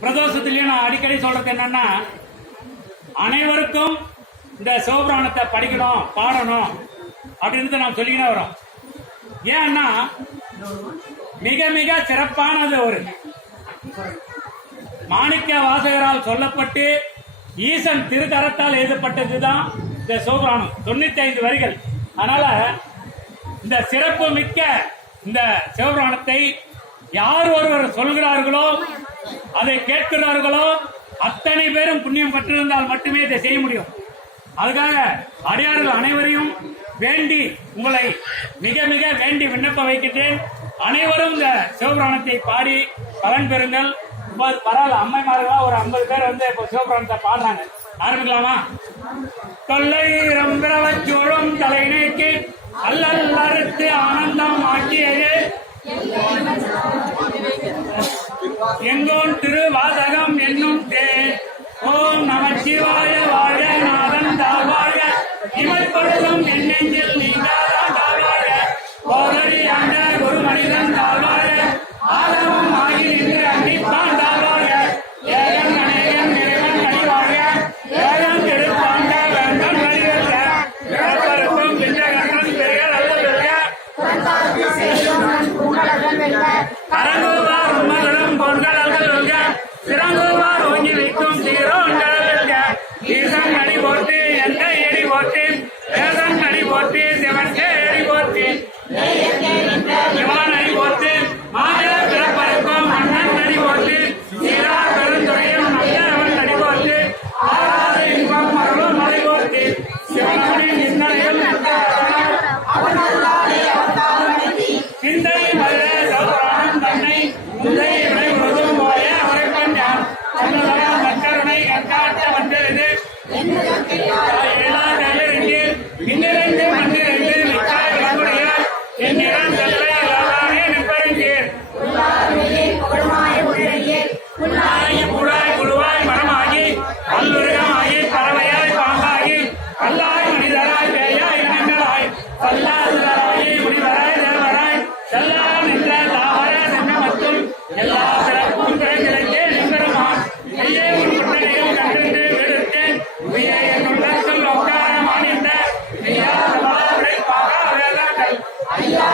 பிரதோஷத்திலேயே நான் அடிக்கடி சொல்றது என்னன்னா, அனைவருக்கும் இந்த சிவபுராணத்தை படிக்கணும், பாடணும் அப்படின்னு நாம் சொல்லிக்கிட்டே வரோம். ஏன்னா மிக மிக சிறப்பானது. ஒரு மாணிக்க வாசகரால் சொல்லப்பட்டு ஈசன் திருக்கரத்தால் எழுதப்பட்டதுதான் இந்த சிவபுராணம். 95 வரிகள். அதனால இந்த சிறப்பு மிக்க இந்த சிவபுராணத்தை யார் ஒருவர் சொல்கிறார்களோ, அதை கேட்கிறார்களோ, அத்தனை பேரும் புண்ணியம் பெற்றிருந்தால் மட்டுமே இதை செய்ய முடியும். அதுக்காக அடியார்கள் அனைவரையும் வேண்டி, உங்களை மிக மிக வேண்டி விண்ணப்ப வைக்கின்றேன். அனைவரும் இந்த சிவபுராணத்தை பாடி பலன் பெறுங்கள். பரவாயில்ல, அம்மைமார்களா ஒரு 50 பேர் இப்போ சிவபுராணத்தை பாடுறாங்க. ஆரம்பிக்கலாமா? தொல்லை ரம்பிரவச்சோழும் தலைநேக்கு அல்லல் அறுத்து ஆனந்தம் ஆக்கியது எங்கோன் திருவாதகம் என்னும் தேன். ஓம் நமச்சிவாய வாழ நாதன் தாழ்வாழ இமைப்படுத்தும் என் நெஞ்சில் நீங்காதான் தாழ்வாழ போதறி ஆண்ட ஒரு மனிதன் தாழ்வாழ ஆதவம் ஆகி நின்று அன்னிப்பான் தாழ்வாழ ஏகன் அநேகன் இறைவன் அடிவாழ ஏகன் திருப்பாண்ட வேந்தன் வழிவல்ல பிறப்பருக்கும் பிஞ்சகன் பெயர் அல்ல அரங்குவார் உம்மகளும் பொன்களர்கள் வெல்க சிறங்குவார் ஓங்கி வைக்கும் சீரோன்கள் வெல்க ஈசன் அடி போட்டு எந்த எடி போட்டு ஏசன் அடி போட்டு சிவன்கே எடி போட்டு சிவன் அடி போட்டு மாநில பிறப்பருக்கும் மன்னன் அடி போட்டு சீரா பெருந்துறையும் நல்லவன் அடி போட்டு ஆறாத இன்பம் அருளும் அடி போட்டு சிவனின் நிந்தனைகள் சிந்தை வல்ல சிவபுராணம் தன்னை முந்தை விளைவுறுதும் போய அவரை கண்டான் சொன்னதால் மக்களுனை கற்காட்ட வந்திருது இன்னிரண்டு மண்ணிரண்டு மிக்காய் விளங்குடைய என்னிடம் செல்லை எல்லாமே நிற்பறிந்தீர் புழாய் புழுவாய் மரமாகி பல்லுருகமாகி பறவையாய் பாம்பாகி கல்லாய் மனிதராய் பேயாய் இனங்களாய் பல்லாசுதராயி முடிவராய் தேவராய் செல்லாம் என்ற தாவர சென்னமத்துள் எல்லா சிறப்பும் கிடைக்கிறதே நின்றமான் ஐயே உன் குட்டையில் கண்டு எடுத்தேன் உயிரை என் உள்ளத்தில் உட்கார மாநின்ற ஐயா வேதாக்கள் ஐயா